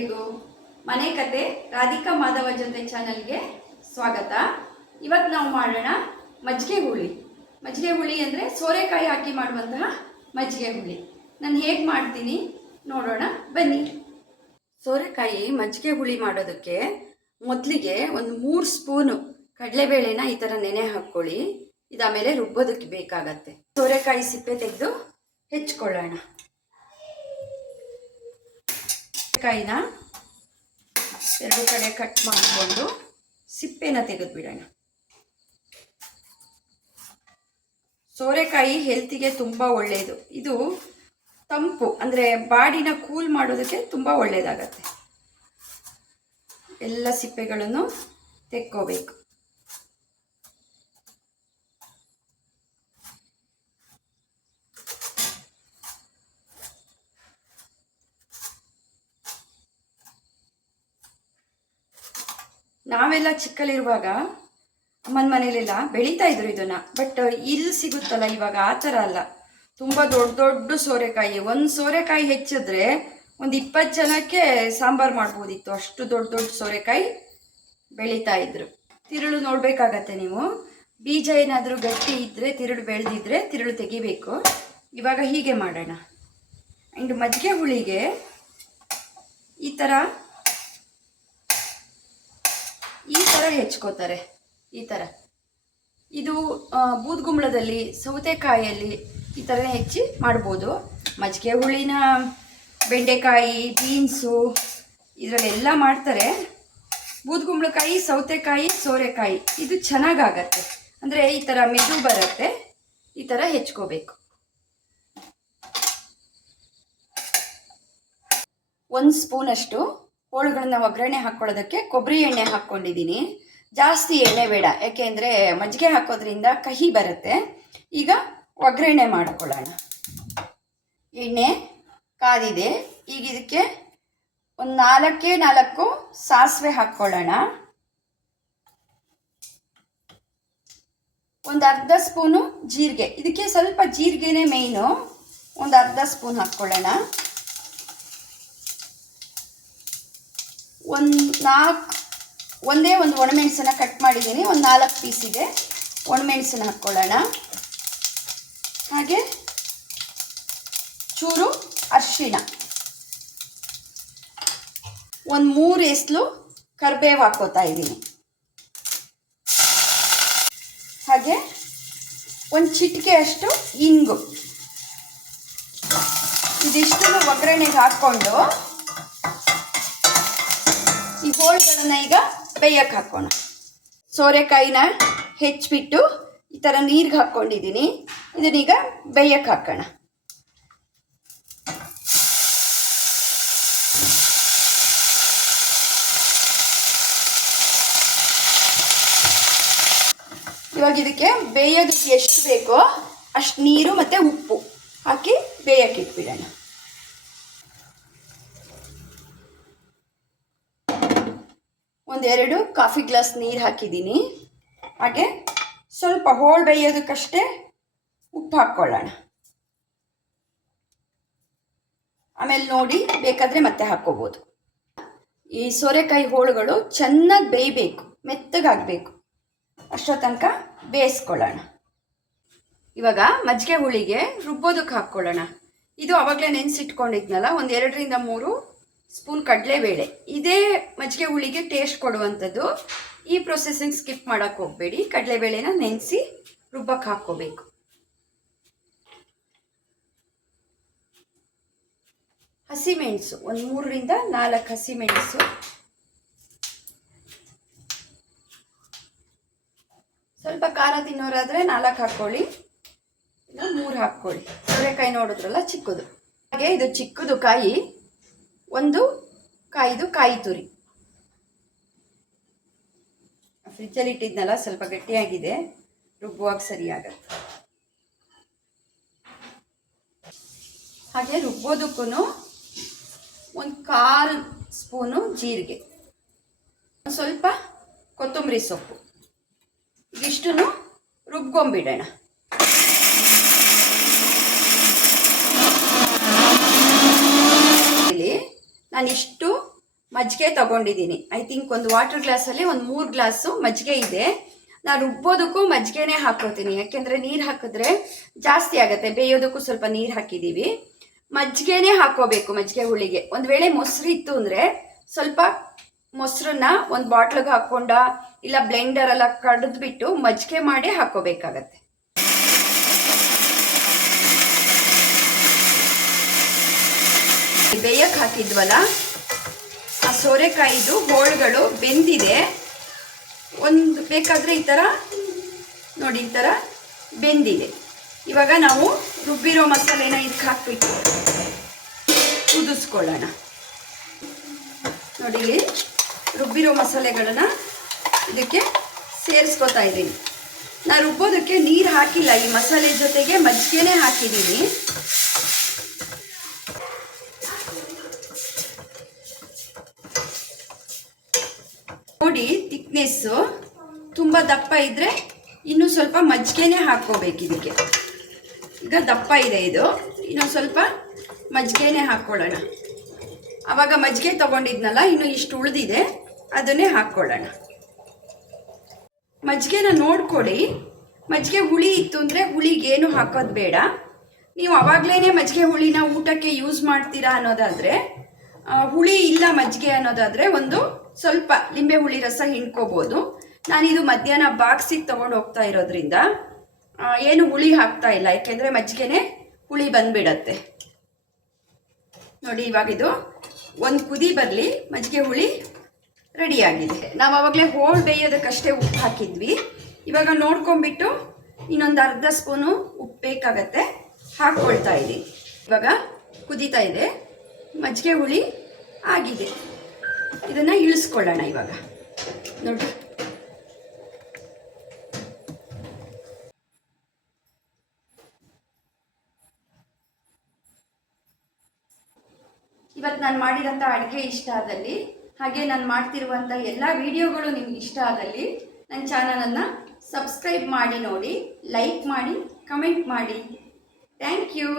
ಎಲ್ರಿಗೂ ಮನೆ ಕತೆ ರಾಧಿಕಾ ಮಾಧವ ಜೊತೆ ಚಾನಲ್ಗೆ ಸ್ವಾಗತ. ಇವತ್ತು ನಾವು ಮಾಡೋಣ ಮಜ್ಜಿಗೆ ಹುಳಿ. ಮಜ್ಜಿಗೆ ಹುಳಿ ಅಂದರೆ ಸೋರೆಕಾಯಿ ಹಾಕಿ ಮಾಡುವಂತಹ ಮಜ್ಜಿಗೆ ಹುಳಿ. ನಾನು ಹೇಗೆ ಮಾಡ್ತೀನಿ ನೋಡೋಣ ಬನ್ನಿ. ಸೋರೆಕಾಯಿ ಮಜ್ಜಿಗೆ ಹುಳಿ ಮಾಡೋದಕ್ಕೆ ಮೊದಲಿಗೆ ಒಂದು 3 ಸ್ಪೂನು ಕಡಲೆಬೇಳೆನ ಈ ಥರ ನೆನೆ ಹಾಕ್ಕೊಳ್ಳಿ. ಇದಾದಮೇಲೆ ರುಬ್ಬೋದಕ್ಕೆ ಬೇಕಾಗತ್ತೆ. ಸೋರೆಕಾಯಿ ಸಿಪ್ಪೆ ತೆಗೆದು ಹೆಚ್ಕೊಳ್ಳೋಣ. ಕಾಯಿನ 2 ಕಡೆ ಕಟ್ ಮಾಡಿಕೊಂಡು ಸಿಪ್ಪೆನ ತೆಗೆದುಬಿಡೋಣ. ಸೋರೆಕಾಯಿ ಹೆಲ್ತಿಗೆ ತುಂಬ ಒಳ್ಳೆಯದು. ಇದು ತಂಪು ಅಂದರೆ ಬಾಡಿನ ಕೂಲ್ ಮಾಡೋದಕ್ಕೆ ತುಂಬ ಒಳ್ಳೆಯದಾಗತ್ತೆ. ಎಲ್ಲ ಸಿಪ್ಪೆಗಳನ್ನು ತೆಕ್ಕೋಬೇಕು. ನಾವೆಲ್ಲ ಚಿಕ್ಕಲ್ಲಿರುವಾಗ ಅಮ್ಮನ ಮನೇಲೆಲ್ಲ ಬೆಳೀತಾ ಇದ್ರು ಇದನ್ನ. ಬಟ್ ಇಲ್ಲಿ ಸಿಗುತ್ತಲ್ಲ ಇವಾಗ ಆ ಥರ ಅಲ್ಲ. ತುಂಬ ದೊಡ್ಡ ದೊಡ್ಡ ಸೋರೆಕಾಯಿ. ಒಂದು ಸೋರೆಕಾಯಿ ಹೆಚ್ಚಿದ್ರೆ ಒಂದು 20 ಜನಕ್ಕೆ ಸಾಂಬಾರು ಮಾಡ್ಬೋದಿತ್ತು. ಅಷ್ಟು ದೊಡ್ಡ ದೊಡ್ಡ ಸೋರೆಕಾಯಿ ಬೆಳೀತಾ ಇದ್ರು. ತಿರುಳು ನೋಡಬೇಕಾಗತ್ತೆ ನೀವು. ಬೀಜ ಏನಾದರೂ ಗಟ್ಟಿ ಇದ್ದರೆ, ತಿರುಳು ಬೆಳೆದಿದ್ರೆ ತಿರುಳು ತೆಗಿಬೇಕು. ಇವಾಗ ಹೀಗೆ ಮಾಡೋಣ. ಆ್ಯಂಡ್ ಮಜ್ಜಿಗೆ ಹುಳಿಗೆ ಈ ಥರ ಹೆಚ್ಕೋತಾರೆ. ಈ ಥರ ಇದು ಬೂದ್ಗುಂಬಳದಲ್ಲಿ, ಸೌತೆಕಾಯಲ್ಲಿ ಈ ಥರನೇ ಹೆಚ್ಚಿ ಮಾಡ್ಬೋದು. ಮಜ್ಜಿಗೆ ಹುಳಿನ ಬೆಂಡೆಕಾಯಿ, ಬೀನ್ಸು ಇದರಲ್ಲೆಲ್ಲ ಮಾಡ್ತಾರೆ. ಬೂದ್ಗುಂಬಳಕಾಯಿ, ಸೌತೆಕಾಯಿ, ಸೋರೆಕಾಯಿ ಇದು ಚೆನ್ನಾಗಾಗತ್ತೆ. ಅಂದರೆ ಈ ಥರ ಮೆದು ಬರುತ್ತೆ. ಈ ಥರ ಹೆಚ್ಕೋಬೇಕು. 1 ಸ್ಪೂನಷ್ಟು ಹೋಳುಗಳನ್ನ ಒಗ್ಗರಣೆ ಹಾಕ್ಕೊಳ್ಳೋದಕ್ಕೆ ಕೊಬ್ಬರಿ ಎಣ್ಣೆ ಹಾಕ್ಕೊಂಡಿದ್ದೀನಿ. ಜಾಸ್ತಿ ಎಣ್ಣೆ ಬೇಡ, ಯಾಕೆಂದರೆ ಮಜ್ಜಿಗೆ ಹಾಕೋದ್ರಿಂದ ಕಹಿ ಬರುತ್ತೆ. ಈಗ ಒಗ್ಗರಣೆ ಮಾಡ್ಕೊಳ್ಳೋಣ. ಎಣ್ಣೆ ಕಾದಿದೆ. ಈಗ ಇದಕ್ಕೆ ಒಂದು 4 ಸಾಸಿವೆ ಹಾಕ್ಕೊಳ್ಳೋಣ. ಒಂದು ಅರ್ಧ ಸ್ಪೂನು ಜೀರಿಗೆ. ಇದಕ್ಕೆ ಸ್ವಲ್ಪ ಜೀರಿಗೆನೇ ಮೇಯ್ನು. ಒಂದು ಅರ್ಧ ಸ್ಪೂನ್ ಹಾಕ್ಕೊಳ್ಳೋಣ. ಒಂದೇ ಒಂದು ಒಣಮೆಣಸನ್ನ ಕಟ್ ಮಾಡಿದ್ದೀನಿ. ಒಂದು 4 ಪೀಸ್ ಇದೆ. ಒಣಮೆಣಸನ್ನ ಹಾಕ್ಕೊಳ್ಳೋಣ. ಹಾಗೆ ಚೂರು ಅರಿಶಿಣ, ಒಂದು 3 ಎಸ್ಲು ಕರಿಬೇವು ಹಾಕ್ಕೋತಾ ಇದ್ದೀನಿ. ಹಾಗೆ ಒಂದು ಚಿಟಿಕೆ ಅಷ್ಟು ಇಂಗು. ಇದಿಷ್ಟನ್ನು ಒಗ್ಗರಣೆಗೆ ಹಾಕ್ಕೊಂಡು ಈ ಹೋಳುಗಳನ್ನ ಈಗ ಬೇಯಕ್ಕೆ ಹಾಕೋಣ. ಸೋರೆಕಾಯಿನ ಹೆಚ್ಚಿಬಿಟ್ಟು ಈ ಥರ ನೀರಿಗೆ ಹಾಕ್ಕೊಂಡಿದ್ದೀನಿ. ಇದನ್ನೀಗ ಬೇಯಕ್ಕೆ ಹಾಕೋಣ. ಇವಾಗ ಇದಕ್ಕೆ ಬೇಯೋದಕ್ಕೆ ಎಷ್ಟು ಬೇಕೋ ಅಷ್ಟು ನೀರು ಮತ್ತು ಉಪ್ಪು ಹಾಕಿ ಬೇಯಕ್ಕೆ ಇಟ್ಬಿಡೋಣ. ಒಂದು 2 ಕಾಫಿ ಗ್ಲಾಸ್ ನೀರು ಹಾಕಿದ್ದೀನಿ. ಹಾಗೆ ಸ್ವಲ್ಪ ಹೋಳು ಬೇಯೋದಕ್ಕಷ್ಟೇ ಉಪ್ಪು ಹಾಕ್ಕೊಳ್ಳೋಣ. ಆಮೇಲೆ ನೋಡಿ ಬೇಕಾದರೆ ಮತ್ತೆ ಹಾಕ್ಕೋಬೋದು. ಈ ಸೋರೆಕಾಯಿ ಹೋಳುಗಳು ಚೆನ್ನಾಗಿ ಬೇಯಬೇಕು, ಮೆತ್ತಗಾಗಬೇಕು. ಅಷ್ಟೋ ತನಕ ಬೇಯಿಸ್ಕೊಳ್ಳೋಣ. ಇವಾಗ ಮಜ್ಜಿಗೆ ಹುಳಿಗೆ ರುಬ್ಬೋದಕ್ಕೆ ಹಾಕ್ಕೊಳ್ಳೋಣ. ಇದು ಆವಾಗಲೇ ನೆನೆಸಿಟ್ಕೊಂಡಿದ್ನಲ್ಲ, ಒಂದು 2ರಿಂದ 3 ಸ್ಪೂನ್ ಕಡಲೆಬೇಳೆ. ಇದೇ ಮಜ್ಜಿಗೆ ಹುಳಿಗೆ ಟೇಸ್ಟ್ ಕೊಡುವಂಥದ್ದು. ಈ ಪ್ರೊಸೆಸಿಂಗ್ ಸ್ಕಿಪ್ ಮಾಡೋಕ್ಕೆ ಹೋಗಬೇಡಿ. ಕಡಲೆಬೇಳೆನ ನೆನೆಸಿ ರುಬ್ಬಕ್ಕೆ ಹಾಕ್ಕೋಬೇಕು. ಹಸಿಮೆಣಸು ಒಂದು 3ರಿಂದ 4 ಹಸಿಮೆಣಸು. ಸ್ವಲ್ಪ ಖಾರ ತಿನ್ನೋರಾದರೆ 4 ಹಾಕ್ಕೊಳ್ಳಿ, ಇಲ್ಲ 3 ಹಾಕ್ಕೊಳ್ಳಿ. ಸೋರೆಕಾಯಿ ನೋಡಿದ್ರಲ್ಲ ಚಿಕ್ಕದು. ಹಾಗೆ ಇದು ಚಿಕ್ಕದು ಕಾಯಿ. ಒಂದು ಕಾಯಿದು ಕಾಯಿ ತುರಿ. ಫ್ರಿಜ್ಜಲ್ಲಿ ಇಟ್ಟಿದ್ನಲ್ಲ, ಸ್ವಲ್ಪ ಗಟ್ಟಿಯಾಗಿದೆ, ರುಬ್ಬುವಾಗ ಸರಿಯಾಗತ್ತೆ. ಹಾಗೆ ರುಬ್ಬೋದಕ್ಕೂ ಒಂದು 1/4 ಸ್ಪೂನು ಜೀರಿಗೆ, ಸ್ವಲ್ಪ ಕೊತ್ತಂಬರಿ ಸೊಪ್ಪು, ಇದಿಷ್ಟನ್ನು ರುಬ್ಕೊಂಬಿಡೋಣ. ನಾನಿಷ್ಟು ಮಜ್ಜಿಗೆ ತಗೊಂಡಿದ್ದೀನಿ. ಐ ಥಿಂಕ್ ಒಂದು ವಾಟರ್ ಗ್ಲಾಸಲ್ಲಿ ಒಂದು 3 ಗ್ಲಾಸು ಮಜ್ಜಿಗೆ ಇದೆ. ನಾನು ರುಬ್ಬೋದಕ್ಕೂ ಮಜ್ಜಿಗೆನೇ ಹಾಕೋತೀನಿ, ಯಾಕೆಂದರೆ ನೀರು ಹಾಕಿದ್ರೆ ಜಾಸ್ತಿ ಆಗುತ್ತೆ. ಬೇಯೋದಕ್ಕೂ ಸ್ವಲ್ಪ ನೀರು ಹಾಕಿದ್ದೀವಿ. ಮಜ್ಜಿಗೆನೇ ಹಾಕೋಬೇಕು ಮಜ್ಜಿಗೆ ಹುಳಿಗೆ. ಒಂದು ವೇಳೆ ಮೊಸರು ಇತ್ತು ಅಂದರೆ ಸ್ವಲ್ಪ ಮೊಸರನ್ನ ಒಂದು ಬಾಟ್ಲಿಗೆ ಹಾಕ್ಕೊಂಡ ಇಲ್ಲ ಬ್ಲೆಂಡರೆಲ್ಲ ಕಡಿದ್ಬಿಟ್ಟು ಮಜ್ಜಿಗೆ ಮಾಡಿ ಹಾಕೋಬೇಕಾಗತ್ತೆ. ಬೇಯಕ್ಕೆ ಹಾಕಿದ್ವಲ್ಲ ಆ ಸೋರೆಕಾಯಿದು ಹೋಳುಗಳು ಬೆಂದಿದೆ. ಒಂದು ಬೇಕಾದರೆ ಈ ಥರ ನೋಡಿ, ಈ ಥರ ಬೆಂದಿದೆ. ಇವಾಗ ನಾವು ರುಬ್ಬಿರೋ ಮಸಾಲೆನ ಇದಕ್ಕೆ ಹಾಕ್ಬಿಟ್ಟು ಕುದಿಸ್ಕೊಳ್ಳೋಣ. ನೋಡಿ, ಇಲ್ಲಿ ರುಬ್ಬಿರೋ ಮಸಾಲೆಗಳನ್ನ ಇದಕ್ಕೆ ಸೇರಿಸ್ಕೊತಾ ಇದ್ದೀನಿ. ನಾನು ರುಬ್ಬೋದಕ್ಕೆ ನೀರು ಹಾಕಿಲ್ಲ, ಈ ಮಸಾಲೆ ಜೊತೆಗೆ ಮಜ್ಜಿಗೆನೇ ಹಾಕಿದ್ದೀನಿ. ನೋಡಿ, ಥಿಕ್ನೆಸ್ಸು ತುಂಬ ದಪ್ಪ ಇದ್ದರೆ ಇನ್ನೂ ಸ್ವಲ್ಪ ಮಜ್ಜಿಗೆನೇ ಹಾಕ್ಕೋಬೇಕು ಇದಕ್ಕೆ. ಈಗ ದಪ್ಪ ಇದೆ ಇದು, ಇನ್ನೊಂದು ಸ್ವಲ್ಪ ಮಜ್ಜಿಗೆನೇ ಹಾಕ್ಕೊಳ್ಳೋಣ. ಆವಾಗ ಮಜ್ಜಿಗೆ ತೊಗೊಂಡಿದ್ನಲ್ಲ, ಇನ್ನು ಇಷ್ಟು ಉಳಿದಿದೆ, ಅದನ್ನೇ ಹಾಕ್ಕೊಳ್ಳೋಣ. ಮಜ್ಜಿಗೆನ ನೋಡ್ಕೊಳ್ಳಿ. ಮಜ್ಜಿಗೆ ಹುಳಿ ಇತ್ತು ಅಂದರೆ ಹುಳಿಗೇನು ಹಾಕೋದು ಬೇಡ. ನೀವು ಆವಾಗಲೇ ಮಜ್ಜಿಗೆ ಹುಳಿನ ಊಟಕ್ಕೆ ಯೂಸ್ ಮಾಡ್ತೀರಾ ಅನ್ನೋದಾದರೆ, ಹುಳಿ ಇಲ್ಲ ಮಜ್ಜಿಗೆ ಅನ್ನೋದಾದರೆ ಒಂದು ಸ್ವಲ್ಪ ಲಿಂಬೆ ಹುಳಿ ರಸ ಹಿಂಡ್ಕೋಬೋದು. ನಾನಿದು ಮಧ್ಯಾಹ್ನ ಬಾಕ್ಸಿಗೆ ತೊಗೊಂಡು ಹೋಗ್ತಾ ಇರೋದ್ರಿಂದ ಏನು ಹುಳಿ ಹಾಕ್ತಾ ಇಲ್ಲ, ಯಾಕೆಂದರೆ ಮಜ್ಜಿಗೆನೇ ಹುಳಿ ಬಂದುಬಿಡತ್ತೆ. ನೋಡಿ, ಇವಾಗಿದು ಒಂದು ಕುದಿ ಬರಲಿ, ಮಜ್ಜಿಗೆ ಹುಳಿ ರೆಡಿಯಾಗಿದೆ. ನಾವು ಆವಾಗಲೇ ಹೋಳು ಬೇಯೋದಕ್ಕಷ್ಟೇ ಉಪ್ಪು ಹಾಕಿದ್ವಿ. ಇವಾಗ ನೋಡ್ಕೊಂಬಿಟ್ಟು ಇನ್ನೊಂದು ಅರ್ಧ ಸ್ಪೂನು ಉಪ್ಪು ಬೇಕಾಗತ್ತೆ, ಹಾಕ್ಕೊಳ್ತಾ ಇದ್ದೀನಿ. ಇವಾಗ ಕುದೀತಾ ಇದೆ, ಮಜ್ಜಿಗೆ ಹುಳಿ ಆಗಿದೆ. ಇದನ್ನು ಇಳಿಸ್ಕೊಳ್ಳೋಣ ಇವಾಗ. ನೋಡಿ, ಇವತ್ತು ನಾನು ಮಾಡಿರೋಂಥ ಅಡುಗೆ ಇಷ್ಟ ಆದಲ್ಲಿ, ಹಾಗೆ ನಾನು ಮಾಡ್ತಿರುವಂಥ ಎಲ್ಲ ವಿಡಿಯೋಗಳು ನಿಮ್ಗೆ ಇಷ್ಟ ಆದಲ್ಲಿ ನನ್ನ ಚಾನಲನ್ನು ಸಬ್ಸ್ಕ್ರೈಬ್ ಮಾಡಿ ನೋಡಿ, ಲೈಕ್ ಮಾಡಿ, ಕಮೆಂಟ್ ಮಾಡಿ. Thank you.